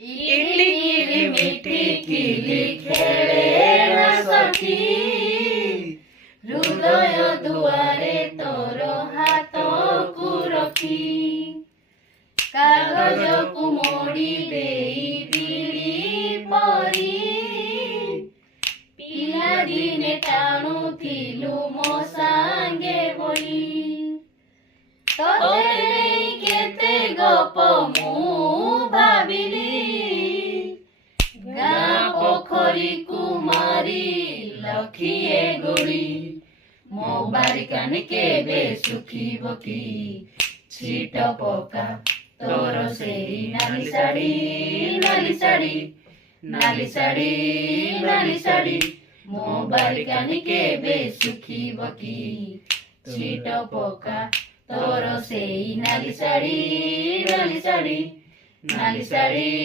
ଇଲି କିଲି ମିଟି କିଲି ଖେଳେ ନା ସଖୀ, ହୃଦୟ ଦୁଆରେ ତୋର ହାତକୁ ରଖି, କାଗଜକୁ ମୋଡ଼ି ଦେଇ ବିଡ଼ି ପରି, ପିଲାଦିନେ ଟାଣୁଥିଲୁ ମୋ ସାଙ୍ଗେ ବଳି। ତୋତେ ନେଇ କେତେ ଗପ ମୁଁ ଭାବିଲି, ଗାଁ ପୋଖରୀକୁ ମାରି ଲକ୍ଷିଏ ଗୋଡ଼ି। ମୋ ବାରିକାନି କେବେ ଶୁଖିବ କି ଛିଟ ପକା, ତୋର ସେଇ ନାଲି ଶାଢ଼ୀ ନାଲି ଶାଢ଼ୀ ନାଲି ଶାଢ଼ୀ ନାଲି ଶାଢ଼ୀ। ମୋ ବାରିକାନି କେବେ ଶୁଖିବ କି ଛିଟ ପକା, ତୋର ସେଇ ନାଲି ଶାଢ଼ୀ ନାଲି ଶାଢ଼ୀ ନାଲି ଶାଢ଼ୀ।